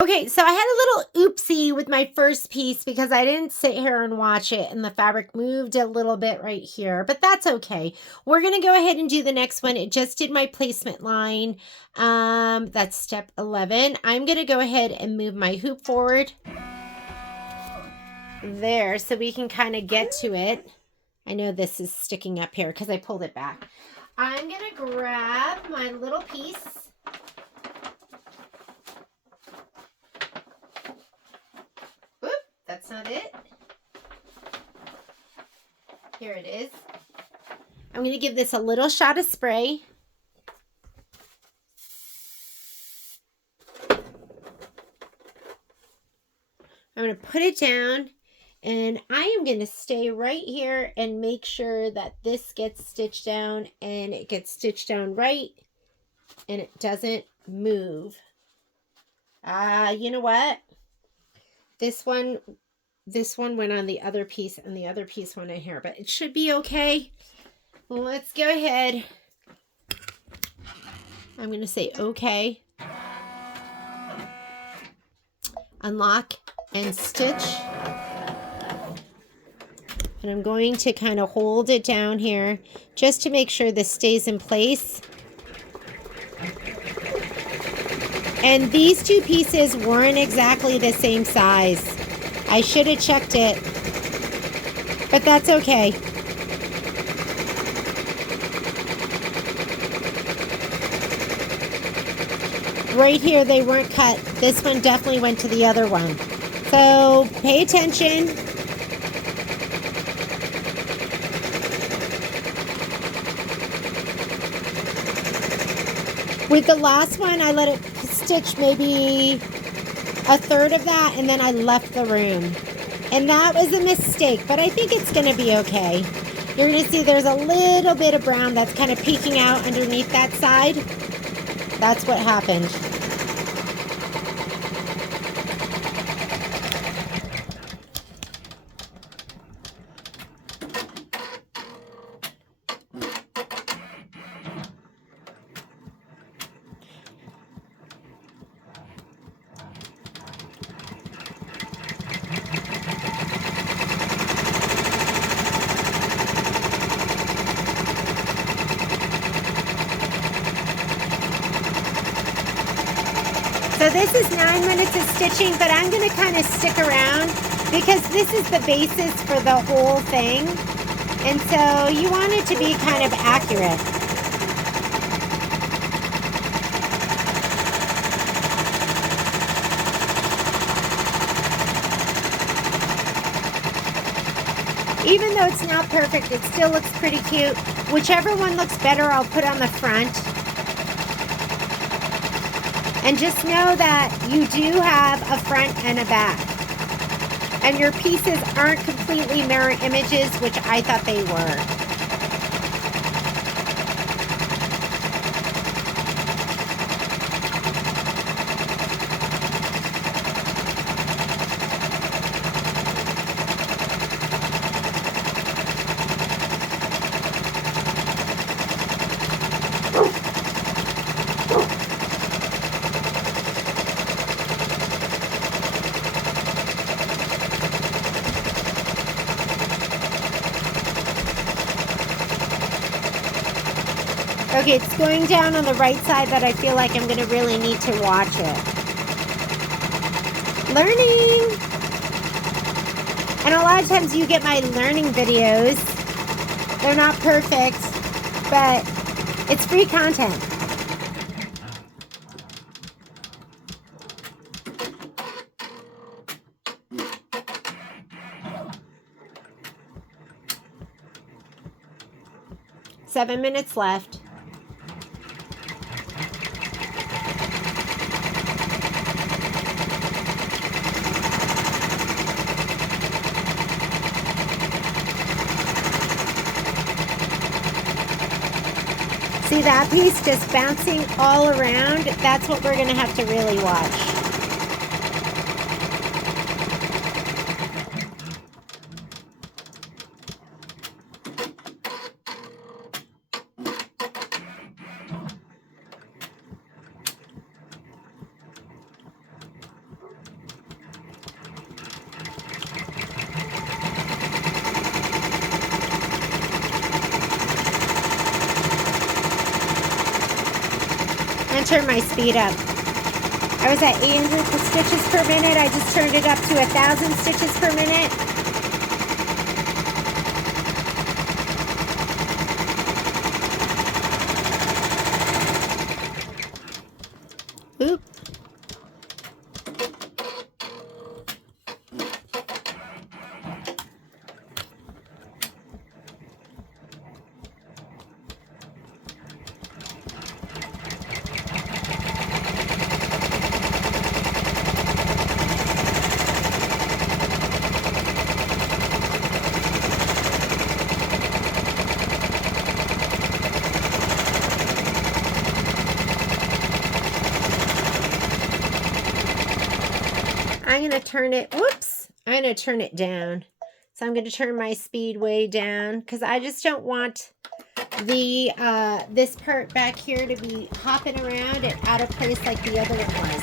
Okay, so I had a little oopsie with my first piece because I didn't sit here and watch it and the fabric moved a little bit right here, but that's okay. We're going to go ahead and do the next one. It just did my placement line. That's step 11. I'm going to go ahead and move my hoop forward there so we can kind of get to it. I know this is sticking up here because I pulled it back. I'm going to grab my little piece. That's not it. Here it is. I'm going to give this a little shot of spray. I'm going to put it down, and I am going to stay right here and make sure that this gets stitched down, and it gets stitched down right, and it doesn't move. You know what? This one went on the other piece, and the other piece went in here, but it should be okay. Let's go ahead. I'm going to say okay. Unlock and stitch. And I'm going to kind of hold it down here just to make sure this stays in place. And these two pieces weren't exactly the same size. I should have checked it, but that's okay. Right here, they weren't cut. This one definitely went to the other one. So pay attention. With the last one, I let it stitch maybe a third of that, and then I left the room. And that was a mistake, but I think it's going to be okay. You're going to see there's a little bit of brown that's kind of peeking out underneath that side. That's what happened. So this is 9 minutes of stitching, but I'm going to kind of stick around because this is the basis for the whole thing. And so you want it to be kind of accurate. Even though it's not perfect, it still looks pretty cute. Whichever one looks better, I'll put on the front. And just know that you do have a front and a back. And your pieces aren't completely mirror images, which I thought they were. Okay, it's going down on the right side, but I feel like I'm going to really need to watch it. Learning! And a lot of times you get my learning videos. They're not perfect, but it's free content. Seven minutes left. See that piece just bouncing all around? That's what we're going to have to really watch. turn my speed up. I was at 800 stitches per minute. I just turned it up to 1,000 stitches per minute. Oop. I'm going to turn it, whoops, I'm going to turn it down. So I'm going to turn my speed way down because I just don't want the this part back here to be hopping around and out of place like the other one was.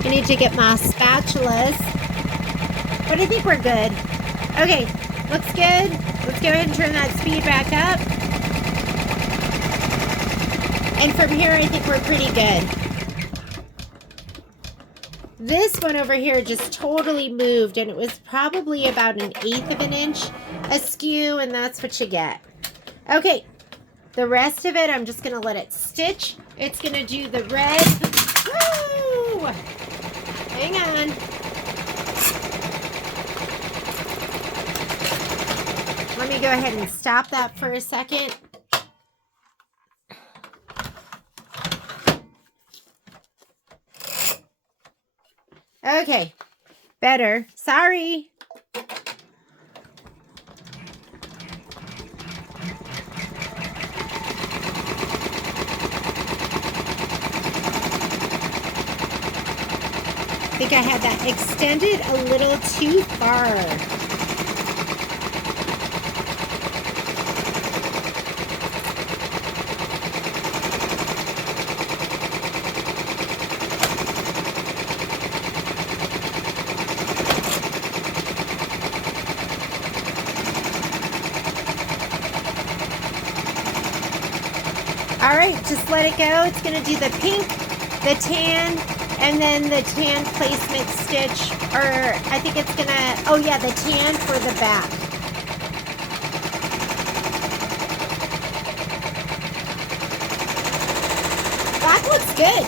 I need to get my spatulas, but I think we're good. Okay, looks good. Let's go ahead and turn that speed back up. And from here, I think we're pretty good. This one over here just totally moved, and it was probably about 1/8 of an inch askew, and that's what you get. Okay, the rest of it, I'm just gonna let it stitch. It's gonna do the red. Woo! Hang on. Let me go ahead and stop that for a second. Okay, better. Sorry. I think I had that extended a little too far. All right, just let it go. It's gonna do the pink, the tan, and then the tan placement stitch, or I think it's gonna, oh yeah, the tan for the back. That looks good.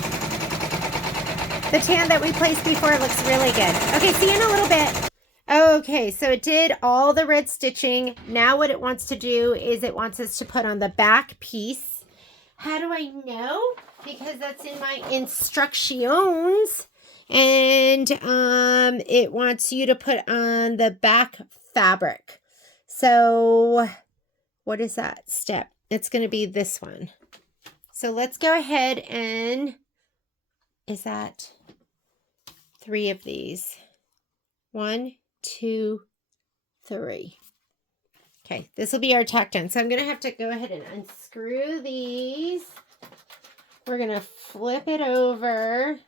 The tan that we placed before looks really good. Okay, see you in a little bit. Okay, so it did all the red stitching. Now what it wants to do is it wants us to put on the back piece. How do I know? Because that's in my instructions. And it wants you to put on the back fabric. So what is that step? It's going to be this one. So let's go ahead and, is that 3 of these? 1, 2, 3. Okay, this will be our tack done. So I'm going to have to go ahead and unscrew these. We're going to flip it over.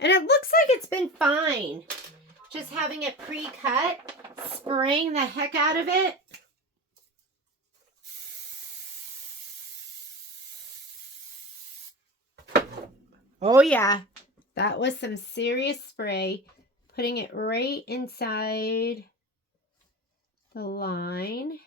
And it looks like it's been fine. Just having it pre-cut, spraying the heck out of it. Oh yeah, that was some serious spray. Putting it right inside the line.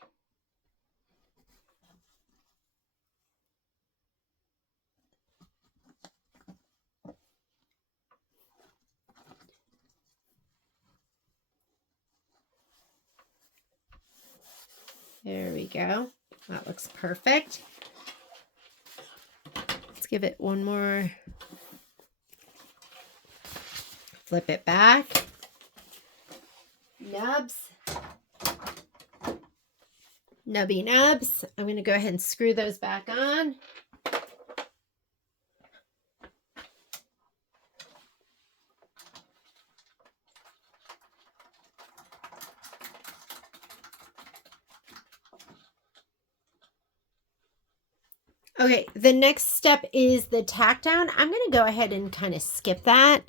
There we go. That looks perfect. Let's give it one more. Flip it back. nubs. Nubby nubs. I'm going to go ahead and screw those back on. Okay, the next step is the tack down. I'm going to go ahead and kind of skip that.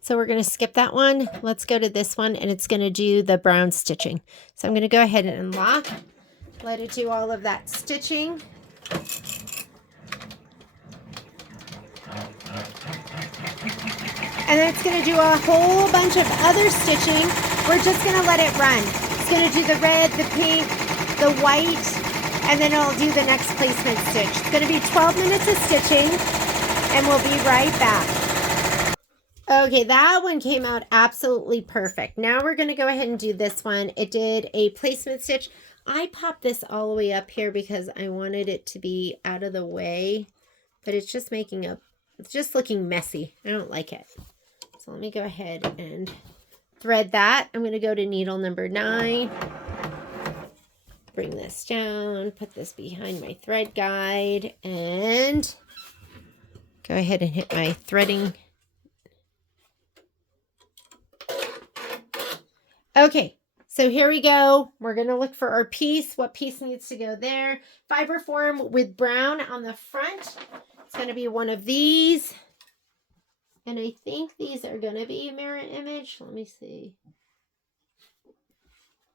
So we're going to skip that one. Let's go to this one, and it's going to do the brown stitching. So I'm going to go ahead and unlock, let it do all of that stitching. And then it's going to do a whole bunch of other stitching. We're just going to let it run. It's going to do the red, the pink, the white, and then it'll do the next placement stitch. It's going to be 12 minutes of stitching, and we'll be right back. Okay, that one came out absolutely perfect. Now we're going to go ahead and do this one. It did a placement stitch. I popped this all the way up here because I wanted it to be out of the way, but it's just it's just looking messy. I don't like it. So let me go ahead and thread that. I'm going to go to needle number 9. Bring this down, put this behind my thread guide, and go ahead and hit my threading. Okay, so here we go. We're going to look for our piece. What piece needs to go there? Fiber form with brown on the front. It's going to be one of these. And I think these are going to be mirror image. Let me see.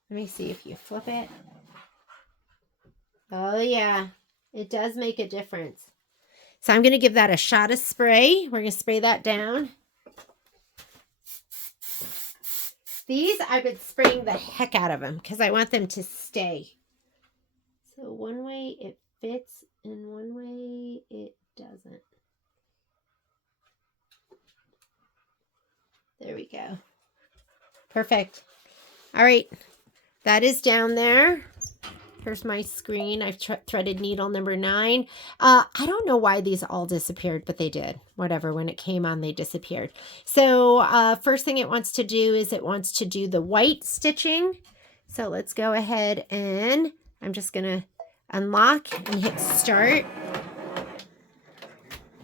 Let me see if you flip it. Oh, yeah. It does make a difference. So I'm going to give that a shot of spray. We're going to spray that down. These, I've been spraying the heck out of them because I want them to stay. So one way it fits and one way it doesn't. There we go. Perfect. All right. That is down there. Here's my screen. I've threaded needle number 9. I don't know why these all disappeared, but they did. Whatever. When it came on, they disappeared. So first thing it wants to do is it wants to do the white stitching. So let's go ahead and I'm just going to unlock and hit start.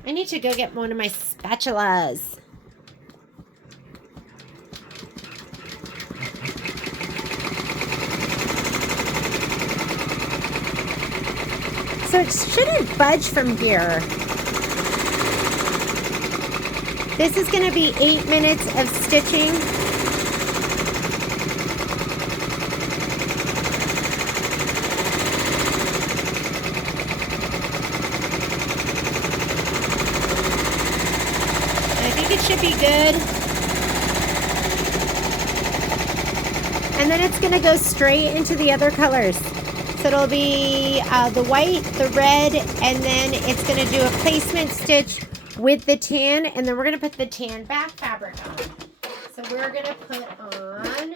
I need to go get one of my spatulas. So it shouldn't budge from here. This is going to be 8 minutes of stitching. I think it should be good. And then it's going to go straight into the other colors. So it'll be the white, the red, and then it's going to do a placement stitch with the tan, and then we're going to put the tan back fabric on. So we're going to put on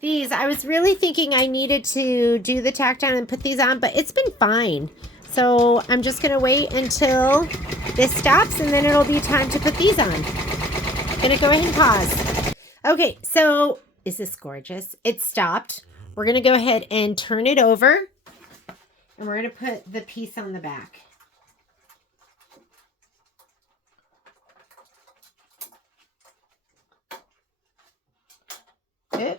these. I was really thinking I needed to do the tack down and put these on, but it's been fine. So I'm just going to wait until this stops, and then it'll be time to put these on. I'm going to go ahead and pause. Okay, so is this gorgeous? It stopped. We're going to go ahead and turn it over, and we're going to put the piece on the back. Good.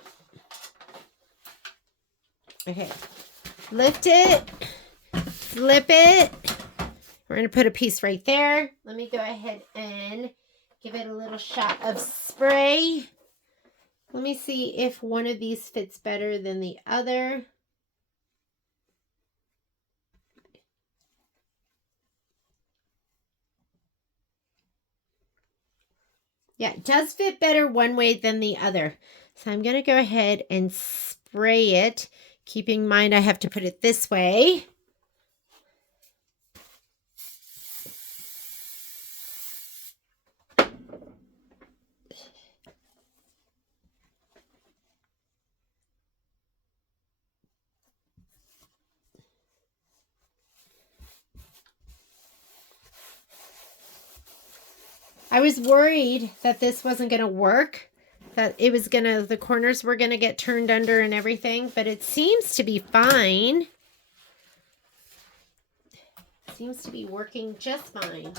Okay. Lift it, flip it. We're going to put a piece right there. Let me go ahead and give it a little shot of spray. Let me see if one of these fits better than the other. Yeah, it does fit better one way than the other. So I'm going to go ahead and spray it, keeping in mind I have to put it this way. I was worried that this wasn't going to work that it was gonna, the corners were gonna get turned under and everything, but it seems to be fine. Seems to be working just fine.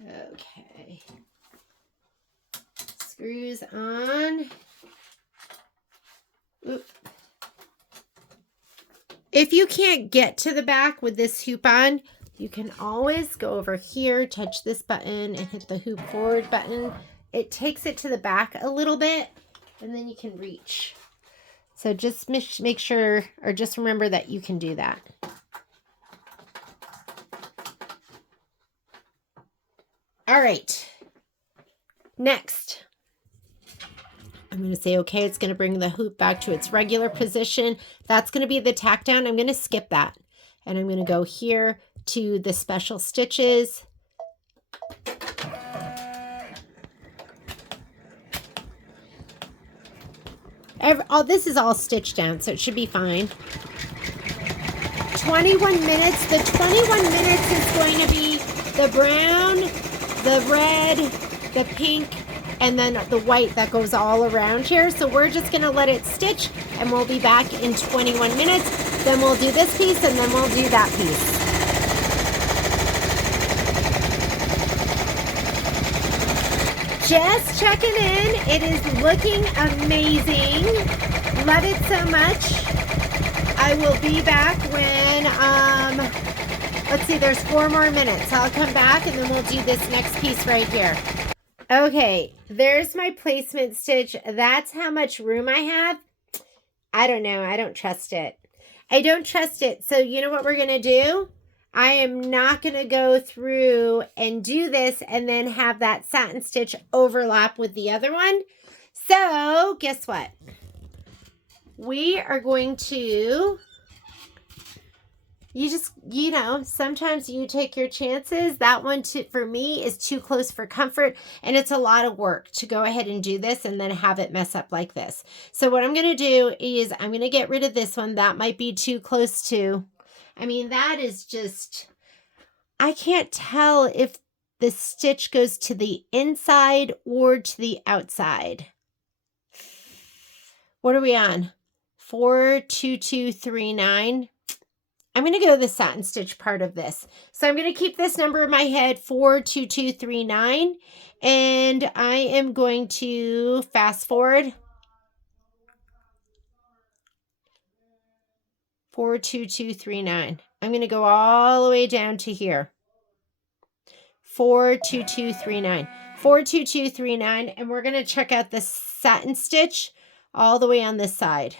Okay. Screws on. Oop. If you can't get to the back with this hoop on, you can always go over here, touch this button, and hit the hoop forward button. It takes it to the back a little bit, and then you can reach. So just make sure, or just remember that you can do that. All right. Next, I'm going to say, okay, it's going to bring the hoop back to its regular position. That's going to be the tack down. I'm going to skip that. And I'm going to go here to the special stitches. This is all stitched down, so it should be fine. 21 minutes. The 21 minutes is going to be the brown, the red, the pink, and then the white that goes all around here. So we're just going to let it stitch, and we'll be back in 21 minutes. Then we'll do this piece, and then we'll do that piece. Just checking in. It is looking amazing. Love it so much. I will be back when, let's see, there's 4 more minutes. I'll come back and then we'll do this next piece right here. Okay, there's my placement stitch. That's how much room I have. I don't know. I don't trust it. I don't trust it. So you know what we're going to do? I am not going to go through and do this and then have that satin stitch overlap with the other one. So guess what? We are going to, you know, sometimes you take your chances. That one, for me, is too close for comfort, and it's a lot of work to go ahead and do this and then have it mess up like this. So what I'm going to do is I'm going to get rid of this one. That might be too close to, I mean, that is just, I can't tell if the stitch goes to the inside or to the outside. What are we on? 42239. I'm going to go the satin stitch part of this. So I'm going to keep this number in my head, 42239, and I am going to fast forward. 42239. I'm going to go all the way down to here. 42239. 42239, and we're going to check out the satin stitch all the way on this side.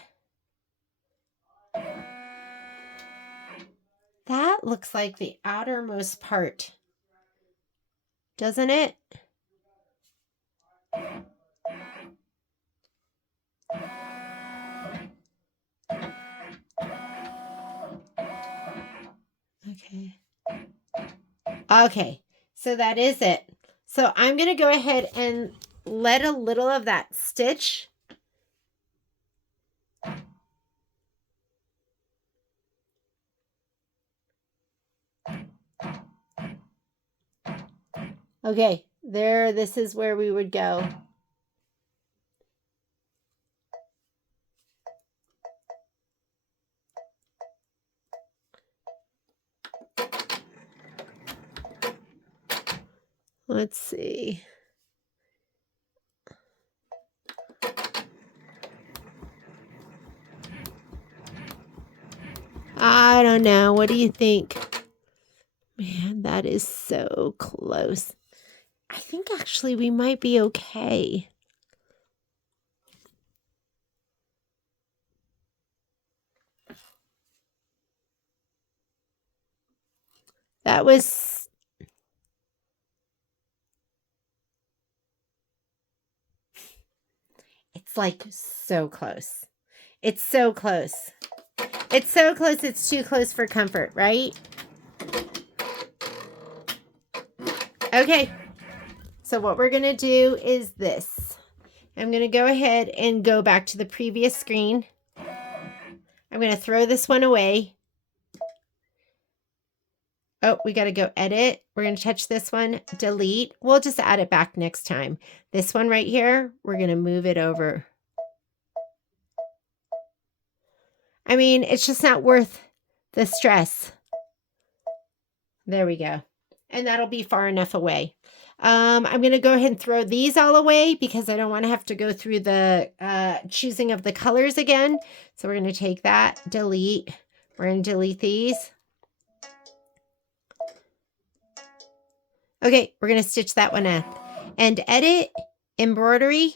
That looks like the outermost part, doesn't it? Okay. Okay, so that is it. So I'm going to go ahead and let a little of that stitch okay, there, this is where we would go. Let's see. I don't know. What do you think? Man, that is so close. I think actually we might be okay. That was... It's like so close. It's so close. It's so close, it's too close for comfort, right? Okay. So what we're going to do is this. I'm going to go ahead and go back to the previous screen. I'm going to throw this one away. Oh, we got to go edit. We're going to touch this one, delete. We'll just add it back next time. This one right here, we're going to move it over. I mean, it's just not worth the stress. There we go. And that'll be far enough away. I'm going to go ahead and throw these all away because I don't want to have to go through the choosing of the colors again. So we're going to take that, delete. We're going to delete these. Okay, we're going to stitch that one up. And edit, embroidery.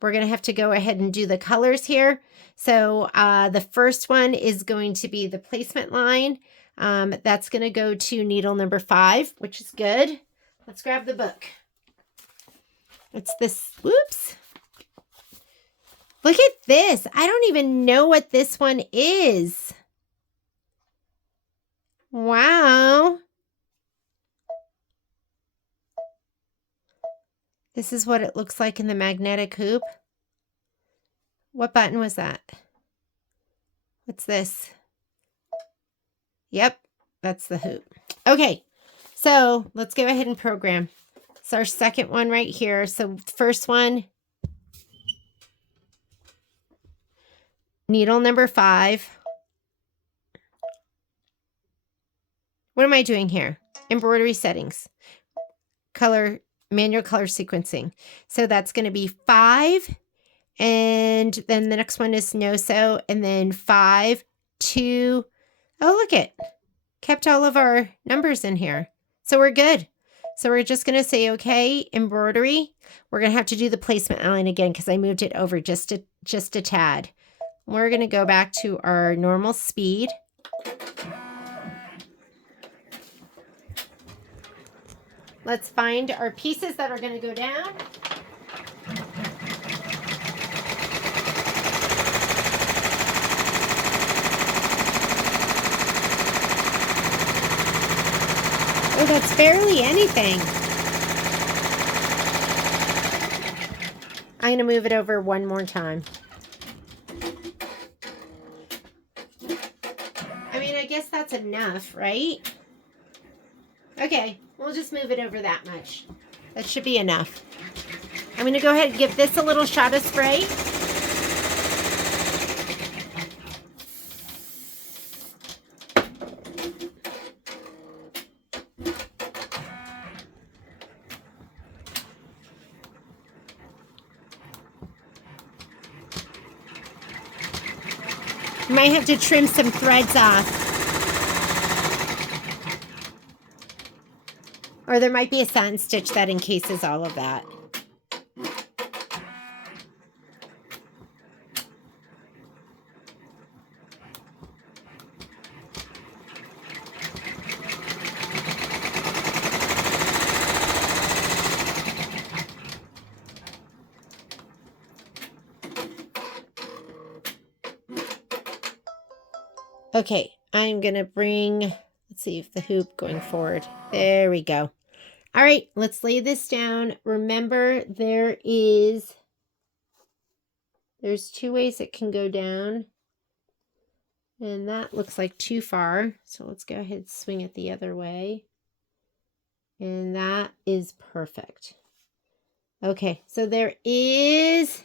We're going to have to go ahead and do the colors here. So the first one is going to be the placement line. That's going to go to needle number 5, which is good. Let's grab the book. It's this, whoops. Look at this. I don't even know what this one is. Wow. This is what it looks like in the magnetic hoop. What button was that? What's this? Yep, that's the hoop. Okay, so let's go ahead and program. It's our second one right here. So first one, needle number 5. What am I doing here? Embroidery settings. Color, manual color sequencing. So that's going to be 5. And then the next one is no-so. And then 5, 2. Oh, look it. Kept all of our numbers in here. So we're good. So we're just going to say, okay, embroidery. We're going to have to do the placement line again because I moved it over just a tad. We're going to go back to our normal speed. Let's find our pieces that are going to go down. Oh, that's barely anything. I'm going to move it over one more time. I mean, I guess that's enough, right? Okay, we'll just move it over that much. That should be enough. I'm going to go ahead and give this a little shot of spray. You might have to trim some threads off. Or there might be a satin stitch that encases all of that. Okay, I'm going to bring, let's see if the hoop going forward. There we go. All right, let's lay this down. Remember, there's 2 ways it can go down. And that looks like too far. So let's go ahead and swing it the other way. And that is perfect. Okay, so there is,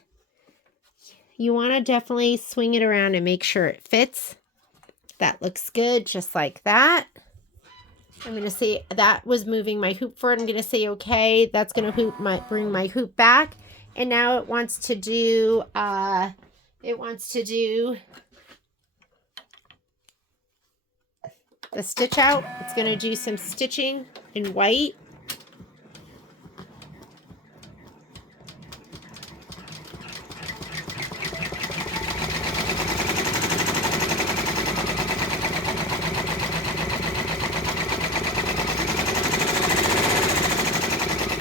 you want to definitely swing it around and make sure it fits. That looks good, just like that. I'm going to say that was moving my hoop forward. I'm going to say, okay, that's going to bring my hoop back. And now it wants to do, the stitch out. It's going to do some stitching in white.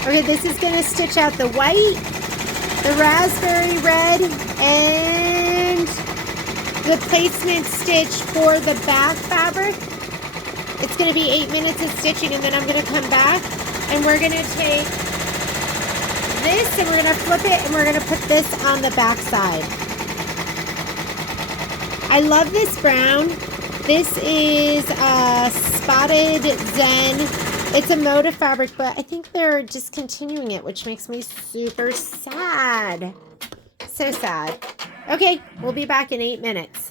Okay, this is going to stitch out the white, the raspberry red, and the placement stitch for the back fabric. It's going to be 8 minutes of stitching, and then I'm going to come back, and we're going to take this, and we're going to flip it, and we're going to put this on the back side. I love this brown. This is Spotted Zen. It's a motif fabric, but I think they're discontinuing it, which makes me super sad. So sad. Okay, we'll be back in 8 minutes.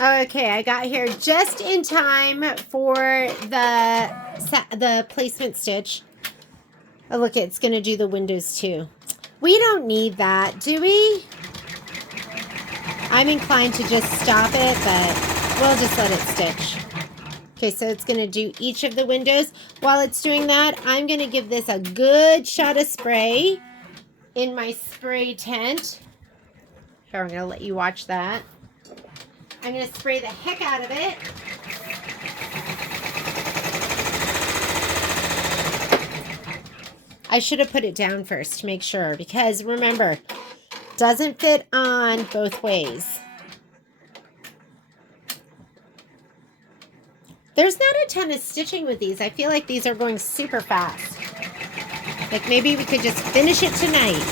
Okay, I got here just in time for the placement stitch. Oh, look, it's going to do the windows too. We don't need that, do we? I'm inclined to just stop it, but we'll just let it stitch. Okay, so it's going to do each of the windows. While it's doing that, I'm going to give this a good shot of spray in my spray tent. Here, I'm going to let you watch that. I'm going to spray the heck out of it. I should have put it down first to make sure, because remember, doesn't fit on both ways. There's not a ton of stitching with these. I feel like these are going super fast. Like maybe we could just finish it tonight.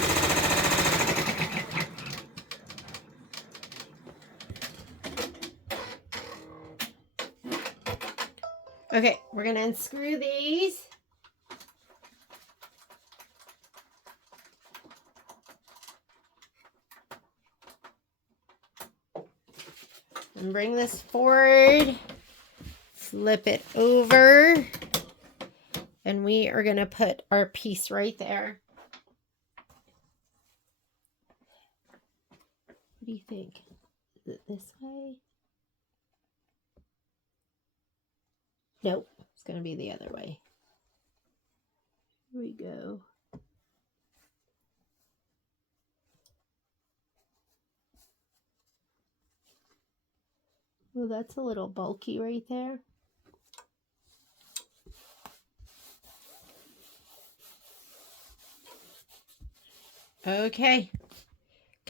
Okay, we're going to unscrew these. And bring this forward. Flip it over. And we are going to put our piece right there. What do you think? Is it this way? Nope, it's going to be the other way. Here we go. Well, that's a little bulky right there. Okay,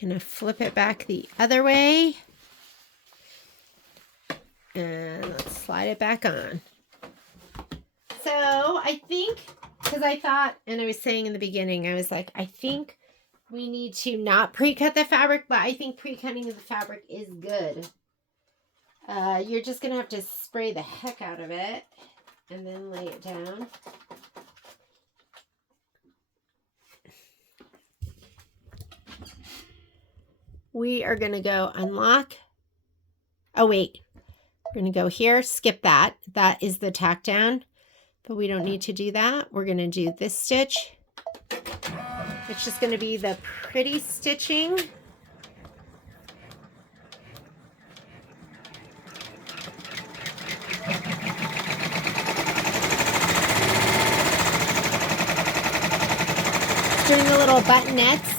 gonna flip it back the other way. And let's slide it back on. So I think, because I thought, and I was saying in the beginning, I was like, I think we need to not pre-cut the fabric, but I think pre-cutting of the fabric is good. You're just going to have to spray the heck out of it and then lay it down. We are going to go unlock. Oh, wait. We're going to go here, skip that. That is the tack down, but we don't need to do that. We're going to do this stitch. It's just going to be the pretty stitching. Doing the little buttonettes.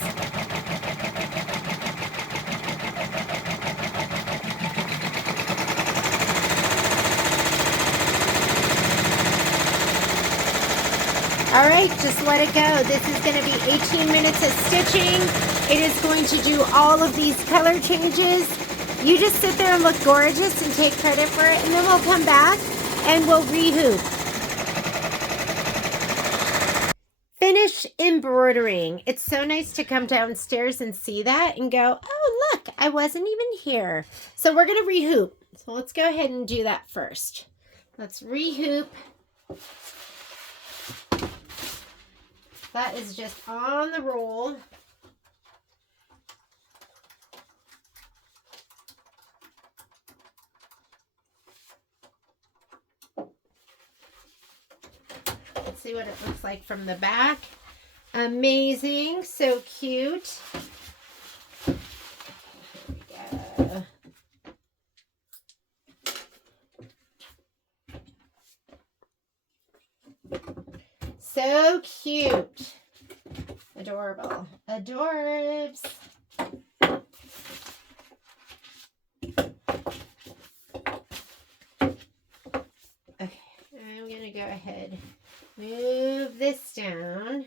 All right, just let it go. This is going to be 18 minutes of stitching. It is going to do all of these color changes. You just sit there and look gorgeous and take credit for it, and then we'll come back and we'll re-hoop. Finish embroidering. It's so nice to come downstairs and see that and go, oh, look, I wasn't even here. So we're going to re-hoop. So let's go ahead and do that first. Let's re-hoop. That is just on the roll. Let's see what it looks like from the back. Amazing, so cute. There we go. So cute. Adorable. Adorbs. Okay, I'm going to go ahead, move this down.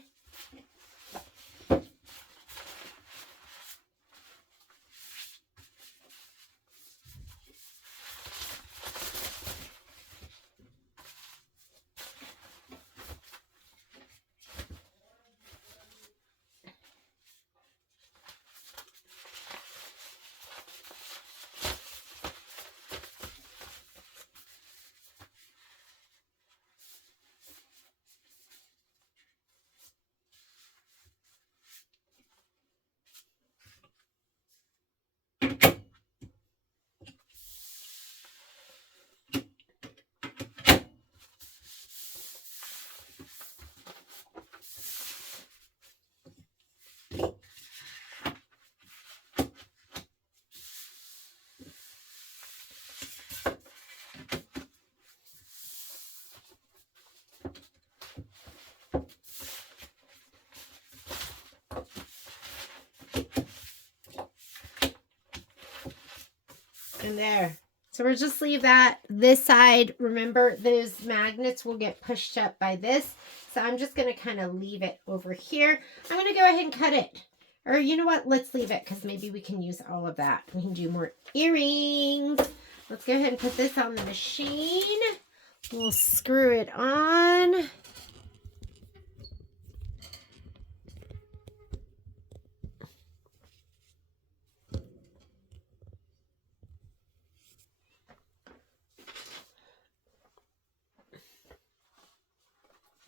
And there. So we'll just leave that this side. Remember, those magnets will get pushed up by this. So I'm just going to kind of leave it over here. I'm going to go ahead and cut it. Or you know what? Let's leave it because maybe we can use all of that. We can do more earrings. Let's go ahead and put this on the machine. We'll screw it on.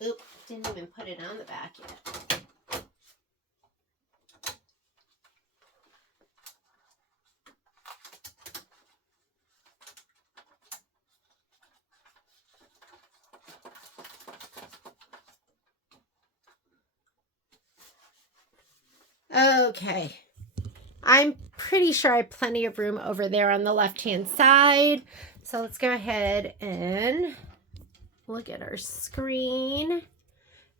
Oop, didn't even put it on the back yet. Okay. I'm pretty sure I have plenty of room over there on the left-hand side. So let's go ahead and look at our screen.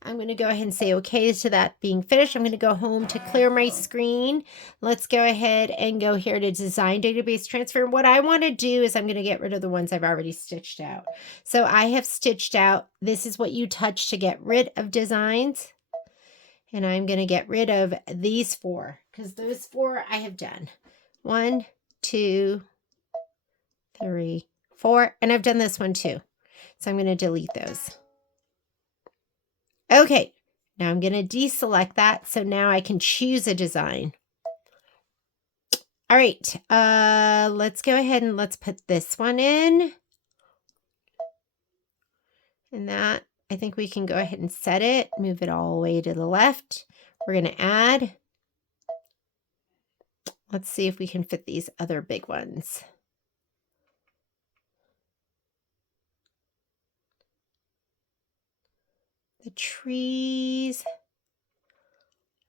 I'm going to go ahead and say okay to that being finished. I'm going to go home to clear my screen. Let's go ahead and go here to design database transfer. What I want to do is I'm going to get rid of the ones I've already stitched out. So I have stitched out, this is what you touch to get rid of designs. And I'm going to get rid of these 4 because those 4 I have done. 1, 2, 3, 4. And I've done this one too. So I'm going to delete those. Okay. Now I'm going to deselect that. So now I can choose a design. All right. Let's go ahead and let's put this one in. And that, I think we can go ahead and set it, move it all the way to the left. We're going to add. Let's see if we can fit these other big ones. The trees.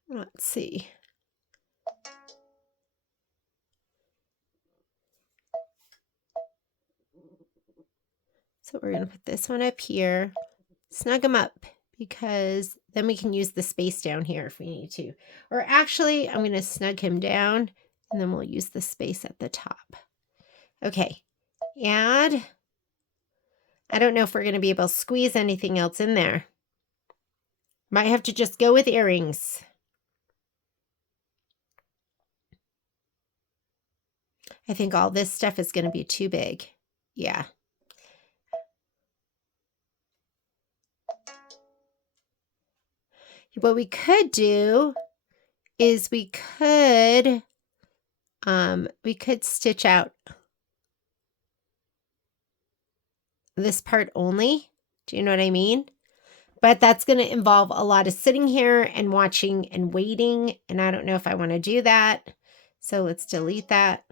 Let's see. So we're going to put this one up here. Snug them up because then we can use the space down here if we need to. Or actually, I'm going to snug him down and then we'll use the space at the top. Okay. And I don't know if we're going to be able to squeeze anything else in there. Might have to just go with earrings. I think all this stuff is going to be too big. Yeah. What we could do is we could stitch out this part only. Do you know what I mean? But that's going to involve a lot of sitting here and watching and waiting. And I don't know if I want to do that. So let's delete that.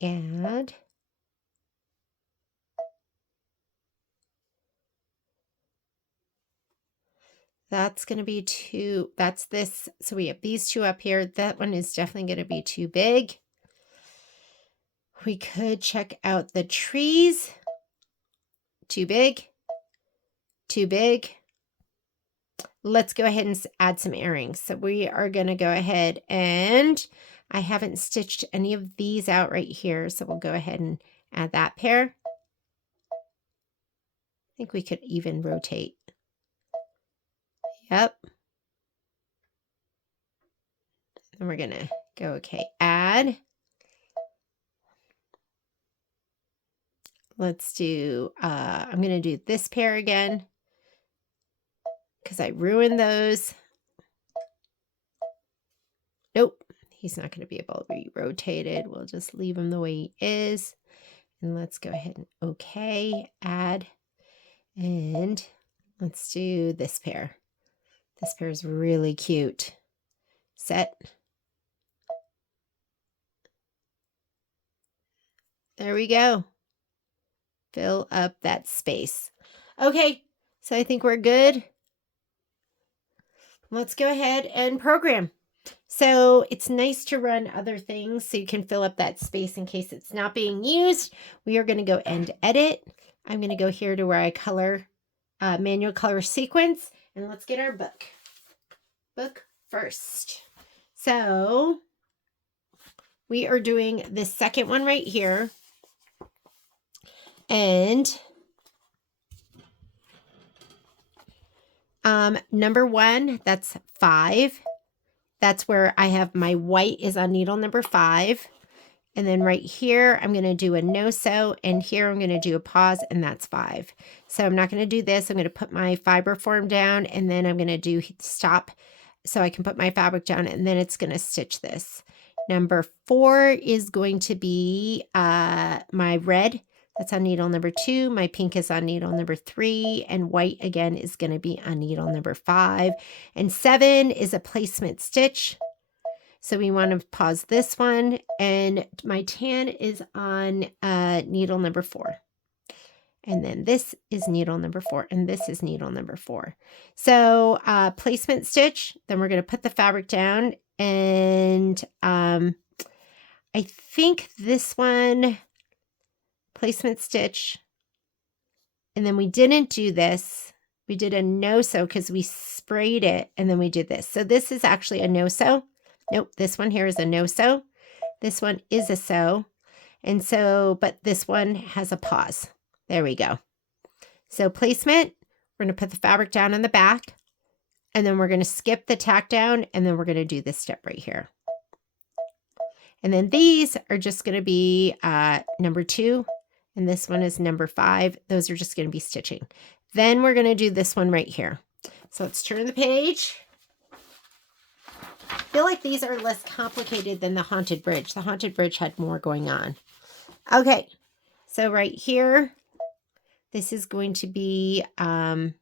And that's going to be that's this. So we have these 2 up here. That one is definitely going to be too big. We could check out the trees. Too big. Too big. Let's go ahead and add some earrings. So we are going to go ahead and I haven't stitched any of these out right here. So we'll go ahead and add that pair. I think we could even rotate. Yep. And we're going to go, okay, add. Let's do, I'm going to do this pair again because I ruined those. Nope, he's not going to be able to be rotated. We'll just leave him the way he is. And let's go ahead and okay, add. And let's do this pair. This pair is really cute. Set. There we go. Fill up that space. Okay, so I think we're good. Let's go ahead and program. So it's nice to run other things so you can fill up that space in case it's not being used. We are going to go end edit. I'm going to go here to where I color, manual color sequence, and let's get our book. Book first. So we are doing the second one right here. And number 1, that's 5. That's where I have my white is on needle number 5. And then right here, I'm going to do a no-sew, and here I'm going to do a pause, and that's 5. So I'm not going to do this. I'm going to put my fiber form down, and then I'm going to do stop so I can put my fabric down, and then it's going to stitch this. Number 4 is going to be my red. That's on needle number 2. My pink is on needle number 3, and white again is going to be on needle number 5. And 7 is a placement stitch. So we want to pause this one, and my tan is on needle number 4. And then this is needle number 4, and this is needle number 4. So placement stitch, then we're going to put the fabric down, and I think this one, placement stitch, and then we didn't do this. We did a no-sew because we sprayed it, and then we did this. So this is actually a no-sew. Nope, this one here is a no-sew. This one is a sew. And so, but this one has a pause. There we go. So placement, we're going to put the fabric down on the back, and then we're going to skip the tack down, and then we're going to do this step right here. And then these are just going to be number 2, and this one is number 5. Those are just going to be stitching. Then we're going to do this one right here. So let's turn the page. I feel like these are less complicated than the Haunted Bridge. The Haunted Bridge had more going on. Okay, so right here, this is going to be the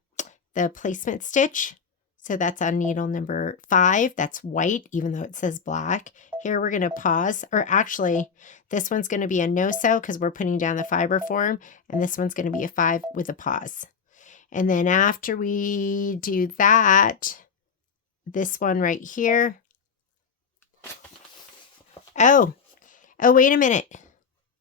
placement stitch. So that's on needle number 5. That's white, even though it says black. Here we're going to pause, or actually, this one's going to be a no-sew because we're putting down the fiber form, and this one's going to be a 5 with a pause. And then after we do that, this one right here. Oh, wait a minute.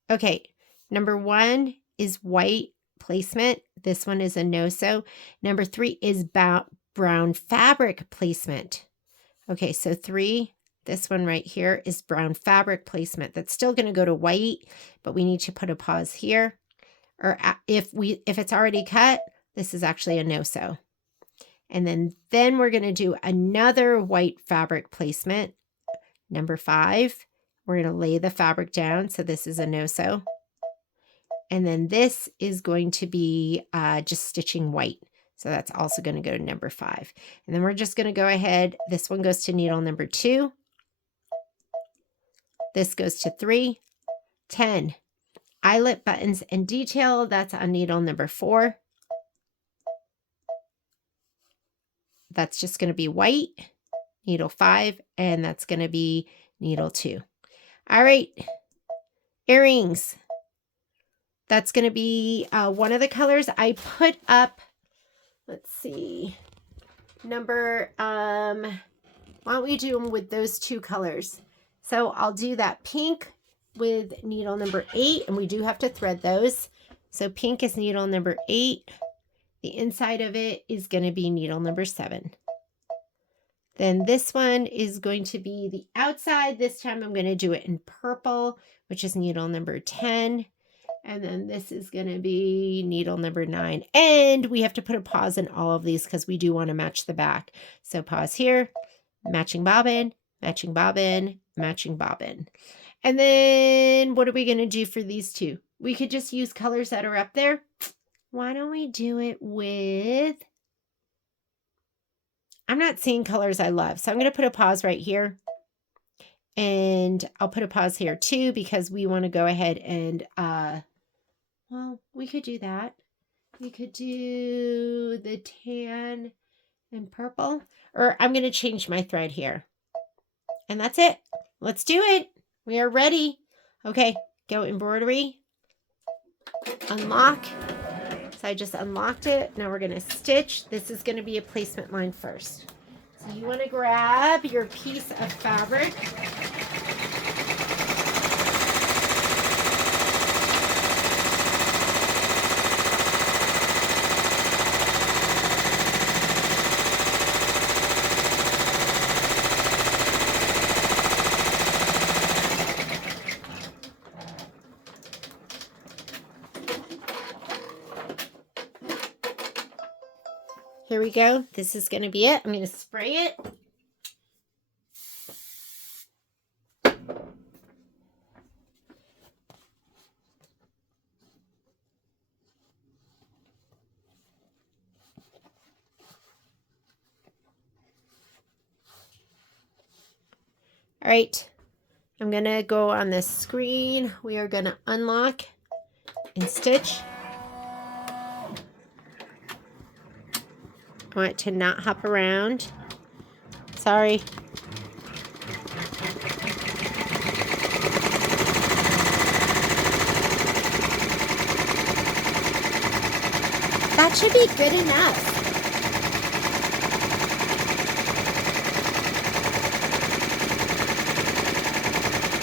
Okay, number 1 is white placement. This one is a no-sew. Number 3 is brown fabric placement. Okay, so 3, this one right here is brown fabric placement. That's still going to go to white, but we need to put a pause here. Or if it's already cut, this is actually a no-sew. And then we're going to do another white fabric placement. Number 5, we're going to lay the fabric down. So this is a no-sew. And then this is going to be just stitching white. So that's also going to go to number 5. And then we're just going to go ahead. This one goes to needle number 2. This goes to 3. 10. Eyelet buttons and detail. That's on needle number 4. That's just going to be white. Needle 5. And that's going to be needle 2. All right. Earrings. That's going to be one of the colors I put up. Let's see. Why don't we do them with those 2 colors? So I'll do that pink with needle number 8, and we do have to thread those. So pink is needle number 8. The inside of it is going to be needle number 7. Then this one is going to be the outside. This time I'm going to do it in purple, which is needle number 10. And then this is going to be needle number 9. And we have to put a pause in all of these because we do want to match the back. So pause here, matching bobbin, matching bobbin, matching bobbin. And then what are we going to do for these 2? We could just use colors that are up there. Why don't we do it with... I'm not seeing colors I love. So I'm going to put a pause right here. And I'll put a pause here too because we want to go ahead and... well, we could do that. We could do the tan and purple. Or I'm going to change my thread here. And that's it. Let's do it. We are ready. Okay, go embroidery. Unlock. So I just unlocked it. Now we're going to stitch. This is going to be a placement line first. So you want to grab your piece of fabric. Here we go. This is going to be it. I'm going to spray it. All right, I'm going to go on this screen. We are going to unlock and stitch. I want it to not hop around. Sorry. That should be good enough.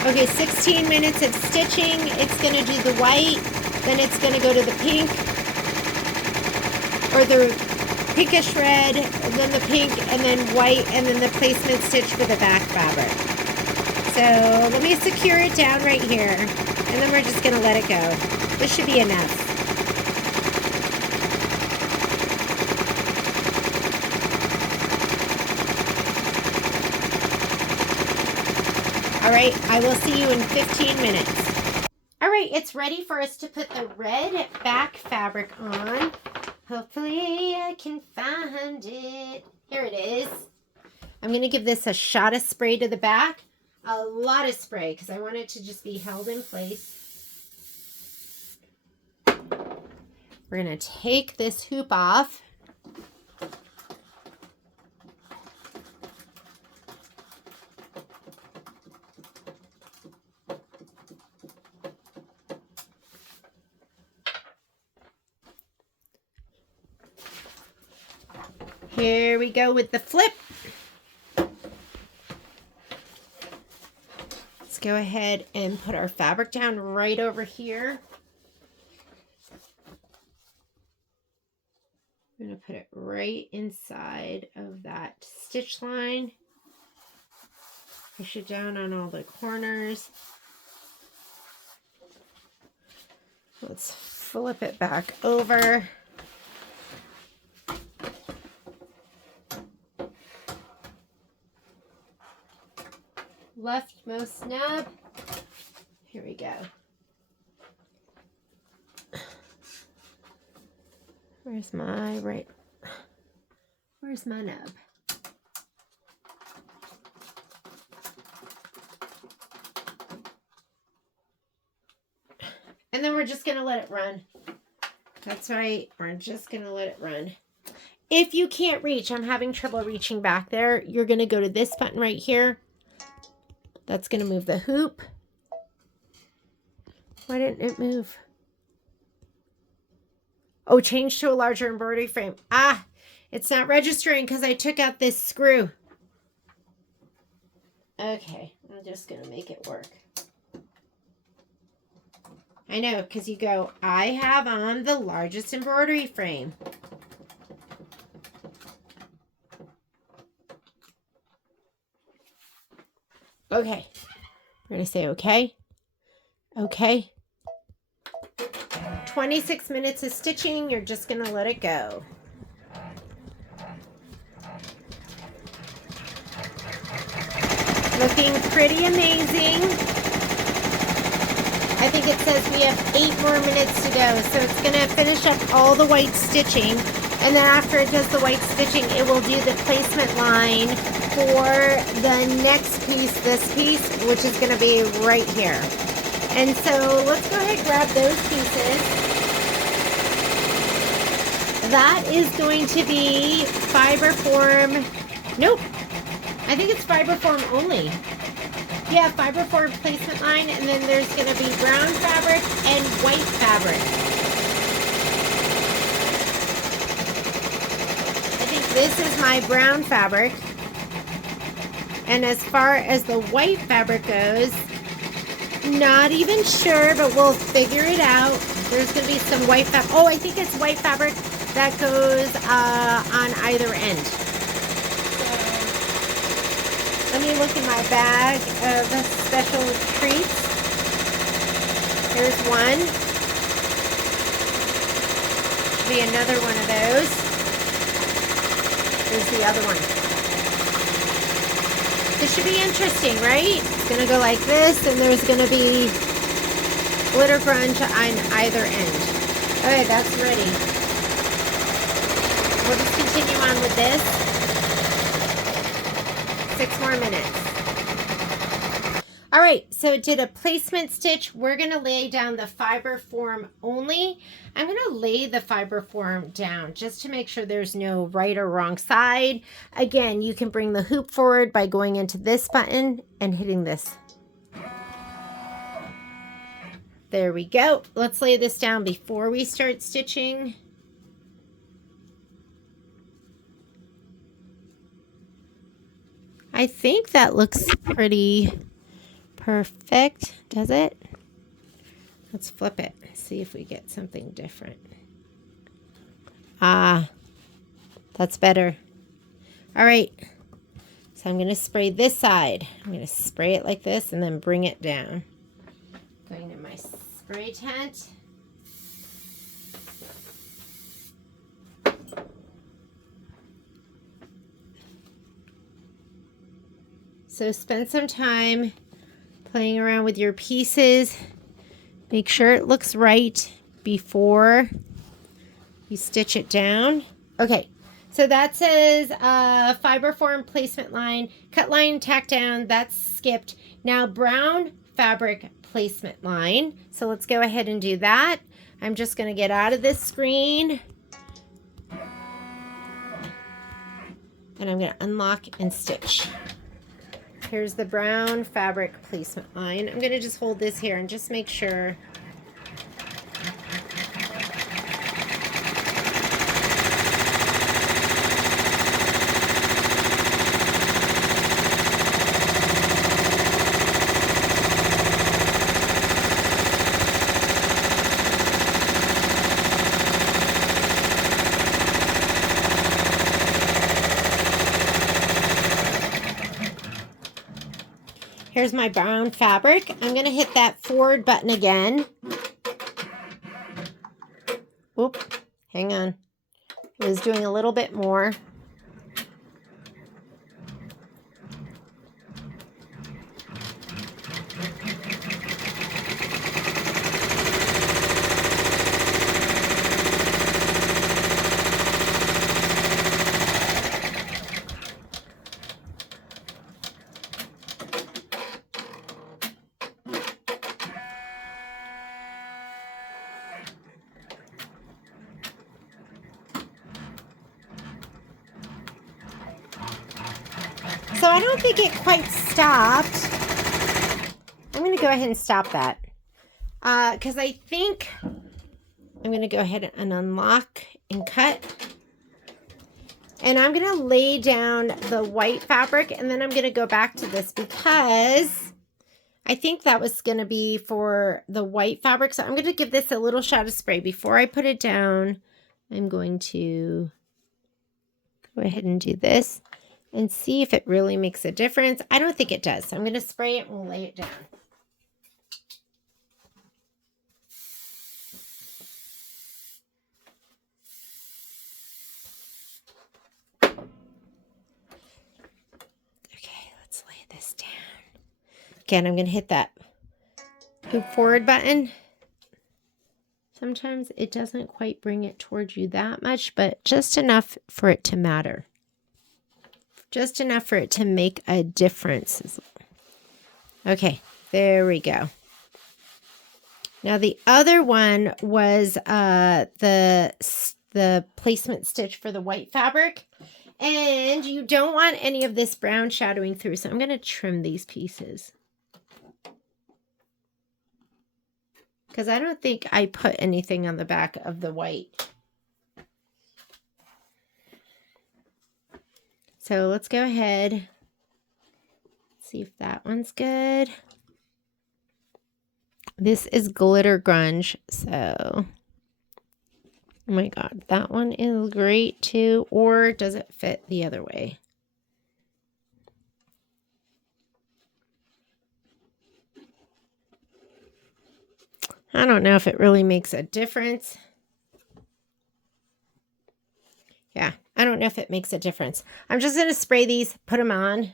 Okay, 16 minutes of stitching. It's going to do the white, then it's going to go to the pink, or the pinkish red, and then the pink, and then white, and then the placement stitch for the back fabric. So let me secure it down right here, and then we're just going to let it go. This should be enough. All right, I will see you in 15 minutes. All right, it's ready for us to put the red back fabric on. Hopefully I can find it. Here it is. I'm going to give this a shot of spray to the back. A lot of spray because I want it to just be held in place. We're going to take this hoop off. Here we go with the flip. Let's go ahead and put our fabric down right over here. I'm going to put it right inside of that stitch line. Push it down on all the corners. Let's flip it back over. Leftmost nub. Here we go. Where's my nub? And then we're just going to let it run. That's right. We're just going to let it run. If you can't reach, I'm having trouble reaching back there, you're going to go to this button right here. That's going to move the hoop. Why didn't it move? Oh, change to a larger embroidery frame. Ah, it's not registering because I took out this screw. Okay, I'm just going to make it work. I know, because you go, I have on the largest embroidery frame. Okay, we're going to say okay. Okay. 26 minutes of stitching, you're just going to let it go. Looking pretty amazing. I think it says we have 8 more minutes to go, so it's going to finish up all the white stitching, and then after it does the white stitching, it will do the placement line for the next piece, this piece, which is going to be right here. And so let's go ahead and grab those pieces. That is going to be fiber form. Nope. I think it's fiber form only. Yeah, fiber form placement line, and then there's going to be brown fabric and white fabric. I think this is my brown fabric. And as far as the white fabric goes, not even sure, but we'll figure it out. There's going to be some white fabric. Oh, I think it's white fabric that goes on either end. So, let me look in my bag of special treats. Here's one. Be another one of those. is the other one. This should be interesting, right? It's gonna go like this, and there's gonna be glitter grunge on either end. Okay, that's ready. We'll just continue on with this. 6 more minutes. All right, so it did a placement stitch. We're gonna lay down the fiber form only. I'm gonna lay the fiber form down just to make sure there's no right or wrong side. Again, you can bring the hoop forward by going into this button and hitting this. There we go. Let's lay this down before we start stitching. I think that looks pretty perfect. Does it? Let's flip it. See if we get something different. Ah, that's better. All right. So I'm going to spray this side. I'm going to spray it like this and then bring it down. Going to my spray tent. So spend some time playing around with your pieces. Make sure it looks right before you stitch it down. Okay, so that says fiber form placement line, cut line, tack down, that's skipped. Now brown fabric placement line. So let's go ahead and do that. I'm just gonna get out of this screen. And I'm gonna unlock and stitch. Here's the brown fabric placement line. I'm gonna just hold this here and just make sure. Here's my brown fabric. I'm going to hit that forward button again. Oop, hang on. I was doing a little bit more. So I don't think it quite stopped. I'm going to go ahead and stop that. Because I think I'm going to go ahead and unlock and cut. And I'm going to lay down the white fabric, and then I'm going to go back to this because I think that was going to be for the white fabric. So I'm going to give this a little shot of spray. Before I put it down, I'm going to go ahead and do this and see if it really makes a difference. I don't think it does. So I'm going to spray it and we'll lay it down. Okay, let's lay this down. Again, I'm going to hit that hoop forward button. Sometimes it doesn't quite bring it towards you that much, but just enough for it to matter. Just enough for it to make a difference. Okay, there we go. Now the other one was the placement stitch for the white fabric. And you don't want any of this brown shadowing through, so I'm going to trim these pieces. Because I don't think I put anything on the back of the white. So let's go ahead, see if that one's good. This is glitter grunge, so, oh my God, that one is great too. Or does it fit the other way? I don't know if it really makes a difference. Yeah, I don't know if it makes a difference. I'm just going to spray these, put them on.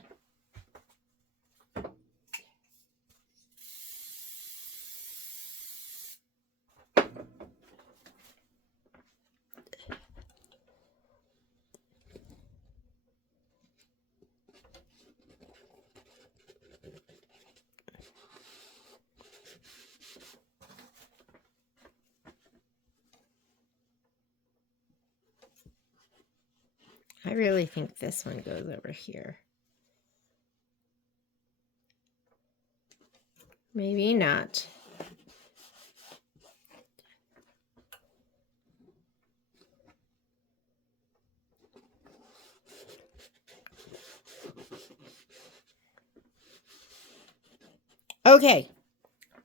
I really think this one goes over here. Maybe not. Okay,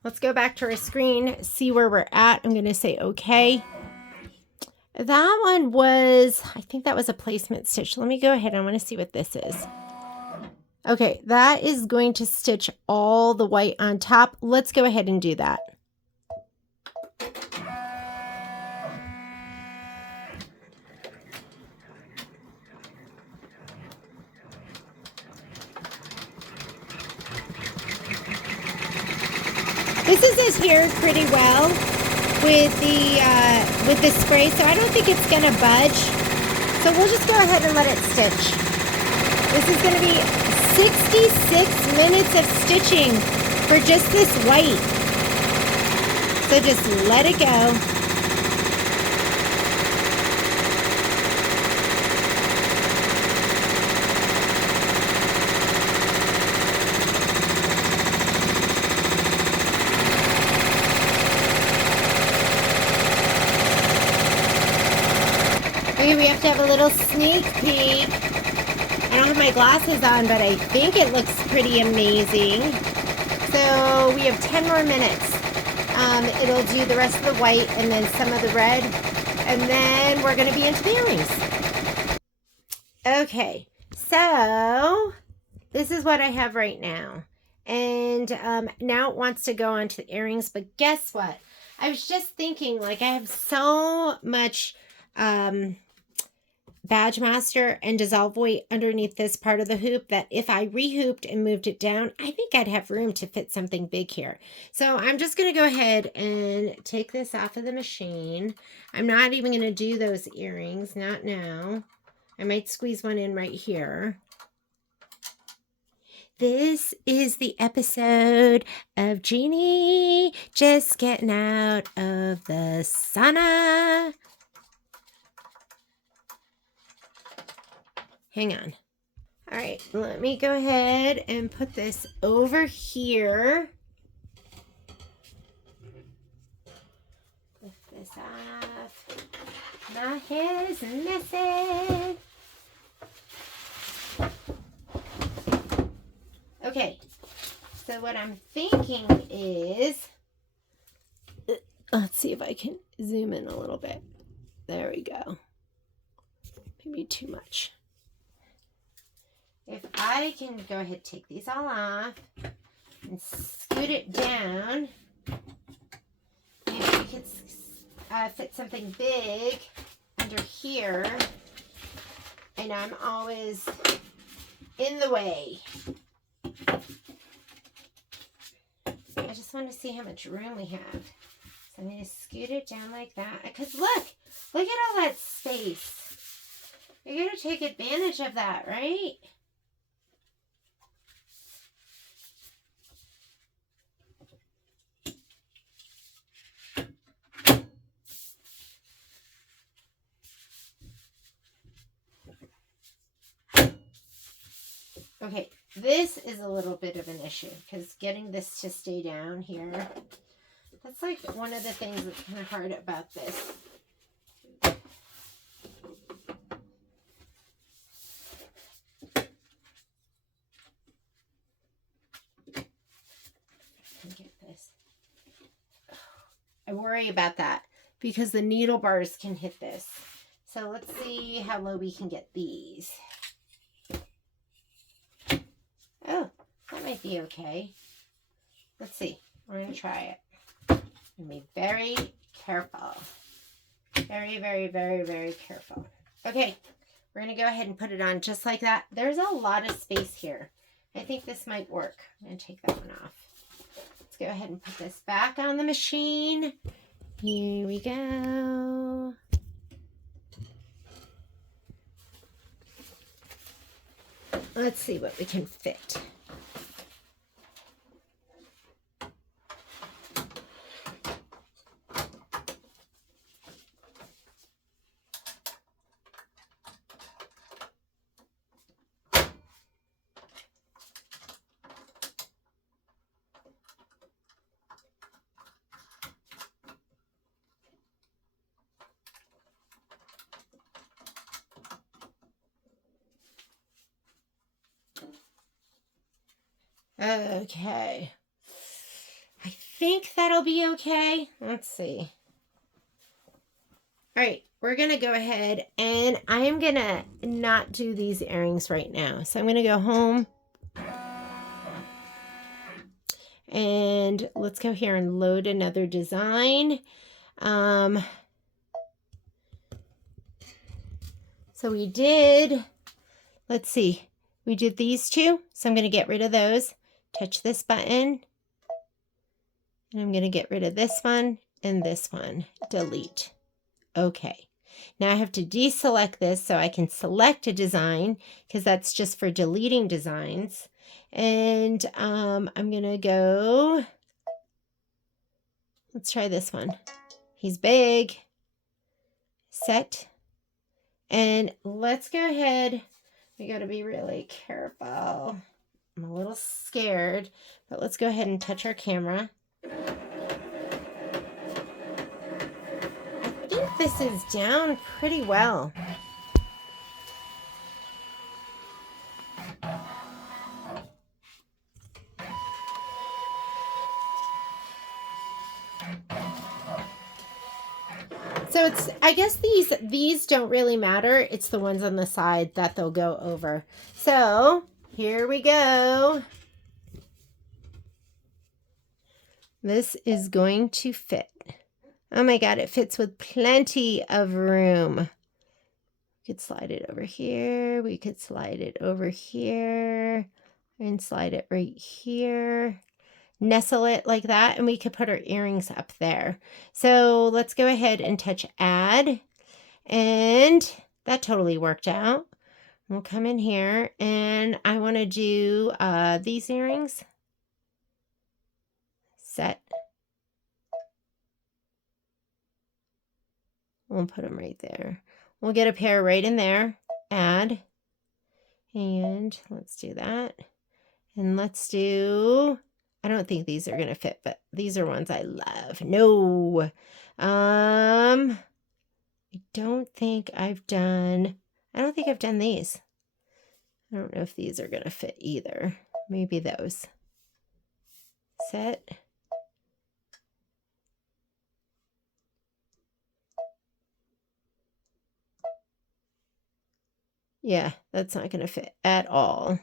let's go back to our screen, see where we're at. I'm going to say okay. That one was, I think that was a placement stitch. Let me go ahead. I want to see what this is. Okay, that is going to stitch all the white on top. Let's go ahead and do that. This is adhered pretty well with the spray, so I don't think it's going to budge. So we'll just go ahead and let it stitch. This is going to be 66 minutes of stitching for just this white. So just let it go. Okay, we have to have a little sneak peek. I don't have my glasses on, but I think it looks pretty amazing. So we have 10 more minutes. It'll do the rest of the white and then some of the red. And then we're going to be into the earrings. Okay, so this is what I have right now. And now it wants to go on to the earrings. But guess what? I was just thinking, like, I have so much Badge Master and Dissolve Weight underneath this part of the hoop that if I rehooped and moved it down, I think I'd have room to fit something big here. So I'm just going to go ahead and take this off of the machine. I'm not even going to do those earrings, not now. I might squeeze one in right here. This is the episode of Jeannie just getting out of the sauna. Hang on. All right, let me go ahead and put this over here. Lift this off. My hair is messy. Okay, so what I'm thinking is, let's see if I can zoom in a little bit. There we go. Maybe too much. If I can go ahead and take these all off and scoot it down, maybe we could fit something big under here. And I'm always in the way. I just want to see how much room we have. So I'm going to scoot it down like that. Because look at all that space. You're going to take advantage of that, right? Okay, this is a little bit of an issue because getting this to stay down here, that's like one of the things that's kind of hard about this. Get this. I worry about that because the needle bars can hit this. So let's see how low we can get these. Oh, that might be okay. Let's see. We're going to try it. And be very careful. Very, very, very, very careful. Okay, We're going to go ahead and put it on just like that. There's a lot of space here. I think this might work. I'm going to take that one off. Let's go ahead and put this back on the machine. Here we go. Let's see what we can fit. Okay. I think that'll be okay. Let's see. All right, we're going to go ahead and I am going to not do these earrings right now. So I'm going to go home and let's go here and load another design. So we did, let's see, we did these two. So I'm going to get rid of those. Touch this button. And I'm going to get rid of this one and this one. Delete. Okay. Now I have to deselect this so I can select a design because that's just for deleting designs. And I'm going to go, let's try this one. He's big. Set. And let's go ahead. We got to be really careful. I'm a little scared, but let's go ahead and touch our camera. I think this is down pretty well. So it's, I guess these don't really matter. It's the ones on the side that they'll go over. So here we go. This is going to fit. Oh my God, it fits with plenty of room. We could slide it over here. We could slide it over here and slide it right here. Nestle it like that, and we could put our earrings up there. So let's go ahead and touch add, and that totally worked out. We'll come in here, and I want to do these earrings. Set. We'll put them right there. We'll get a pair right in there. Add. And let's do that. And let's do, I don't think these are going to fit, but these are ones I love. No. I don't think I've done these. I don't know if these are going to fit either. Maybe those. Set. Yeah, that's not going to fit at all.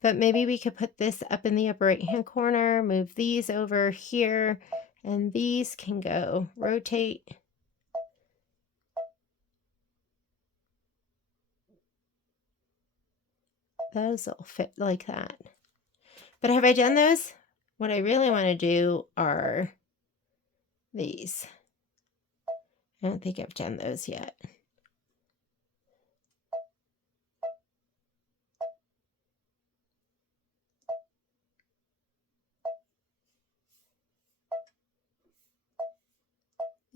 But maybe we could put this up in the upper right-hand corner, move these over here, and these can go. Rotate. Those will fit like that. But have I done those? What I really want to do are these. I don't think I've done those yet.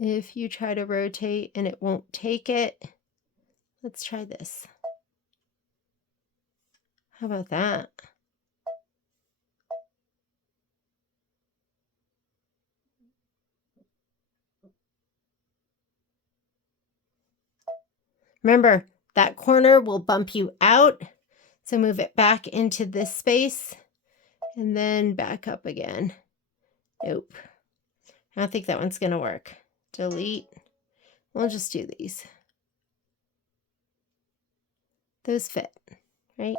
If you try to rotate and it won't take it, let's try this. How about that? Remember, that corner will bump you out. So move it back into this space and then back up again. Nope. I don't think that one's going to work. Delete. We'll just do these. Those fit, right?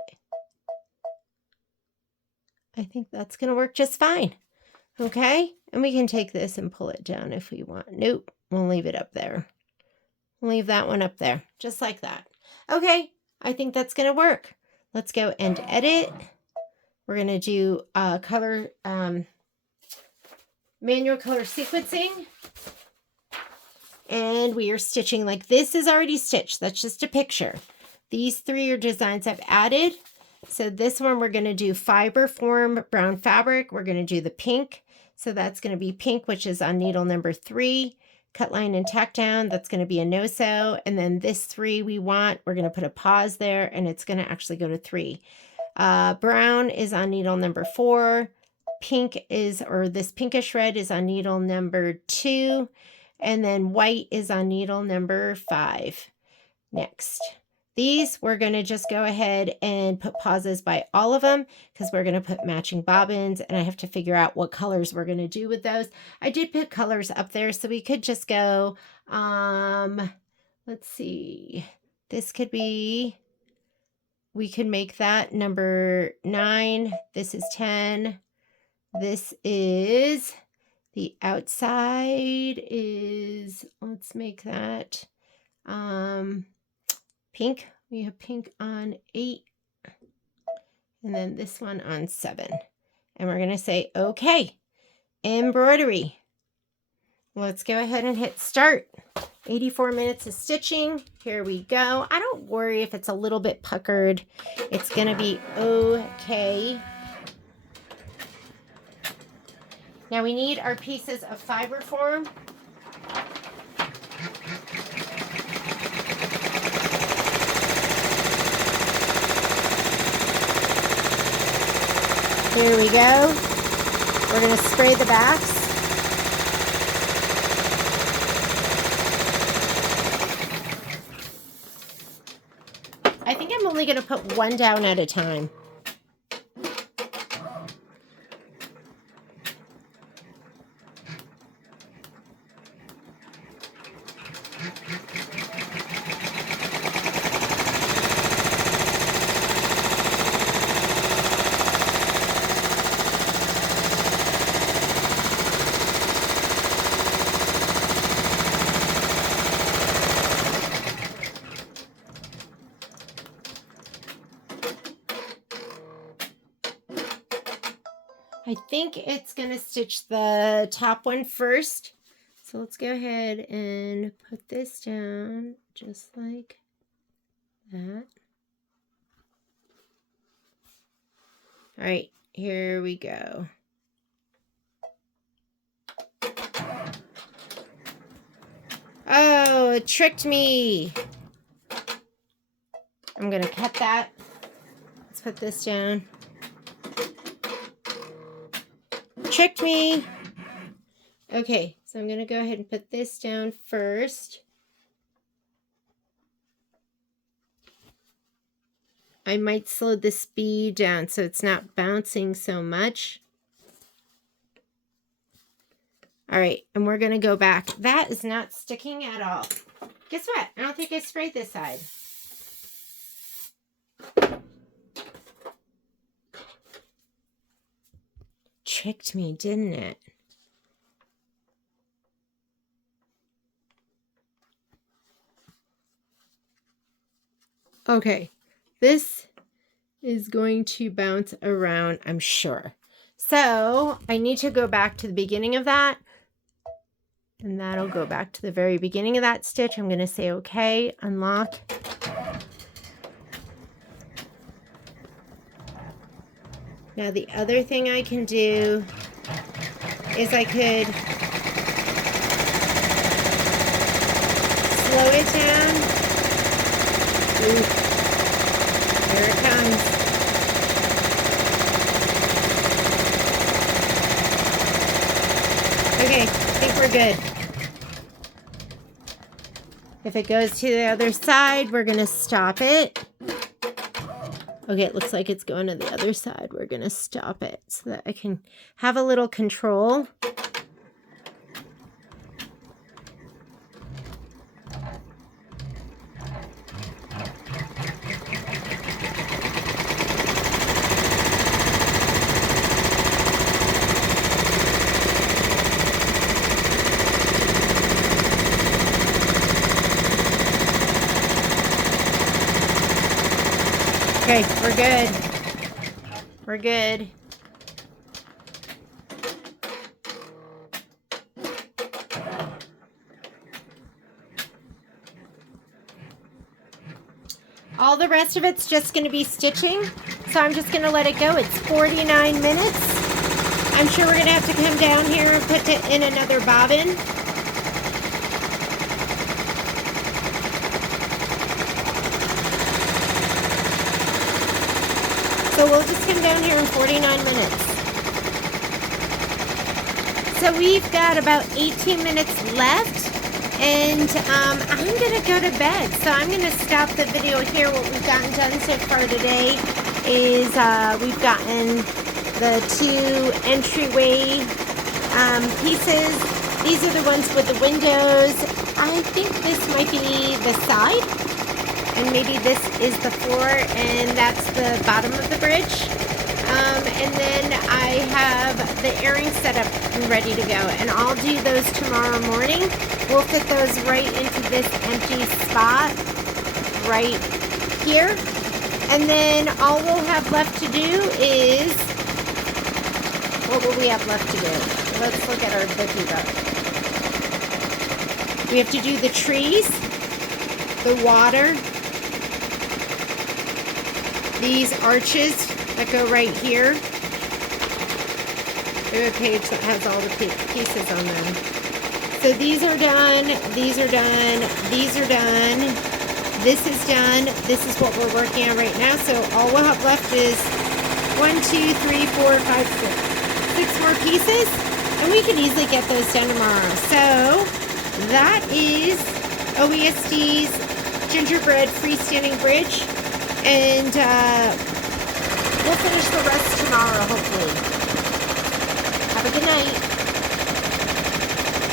I think that's going to work just fine. Okay? And we can take this and pull it down if we want. Nope. We'll leave it up there. We'll leave that one up there, just like that. Okay, I think that's going to work. Let's go and edit. We're going to do color, manual color sequencing. And we are stitching like this is already stitched. That's just a picture. These three are designs I've added. So this one, we're going to do fiber form brown fabric. We're going to do the pink. So that's going to be pink, which is on needle number 3. Cut line and tack down. That's going to be a no-sew. And then this 3 we want, we're going to put a pause there, and it's going to actually go to 3. Brown is on needle number 4. Pink is, or this pinkish red is on needle number 2. And then white is on needle number 5. Next. These, we're going to just go ahead and put pauses by all of them because we're going to put matching bobbins, and I have to figure out what colors we're going to do with those. I did put colors up there, so we could just go, let's see, this could be, we could make that number 9. This is 10. This is, the outside is, let's make that, pink. We have pink on 8, and then this one on 7. And we're going to say, okay, embroidery. Let's go ahead and hit start. 84 minutes of stitching. Here we go. I don't worry if it's a little bit puckered. It's going to be okay. Now we need our pieces of fiber form. Here we go. We're going to spray the backs. I think I'm only going to put one down at a time. I think it's going to stitch the top one first. So let's go ahead and put this down just like that. All right, here we go. Oh, it tricked me. I'm going to cut that. Let's put this down. Tricked me. Okay, so I'm going to go ahead and put this down first. I might slow the speed down so it's not bouncing so much. All right, and we're going to go back. That is not sticking at all. Guess what? I don't think I sprayed this side. Tricked me, didn't it? Okay, this is going to bounce around, I'm sure. So I need to go back to the beginning of that, and that'll go back to the very beginning of that stitch. I'm going to say, okay, unlock. Now the other thing I can do is I could slow it down. Ooh, here it comes. Okay, I think we're good. If it goes to the other side, we're going to stop it. Okay, it looks like it's going to the other side. We're going to stop it so that I can have a little control. Okay, we're good. We're good. All the rest of it's just going to be stitching, so I'm just going to let it go. It's 49 minutes. I'm sure we're going to have to come down here and put it in another bobbin. So we'll just come down here in 49 minutes. So we've got about 18 minutes left. And I'm going to go to bed, so I'm going to stop the video here. What we've gotten done so far today is we've gotten the 2 entryway pieces. These are the ones with the windows. I think this might be the side, and maybe this is the floor, and that's the bottom of the bridge. And then I have the airing set up and ready to go, and I'll do those tomorrow morning. We'll fit those right into this empty spot right here. And then all we'll have left to do is, what will we have left to do? Let's look at our bookie book. We have to do the trees, the water, these arches that go right here. We have a page that has all the pieces on them. So these are done, these are done, these are done, this is done, this is what we're working on right now. So all we'll have left is 1, 2, 3, 4, 5, 6 more pieces, and we can easily get those done tomorrow. So that is OESD's Gingerbread Freestanding Bridge, and we'll finish the rest tomorrow, hopefully. Have a good night.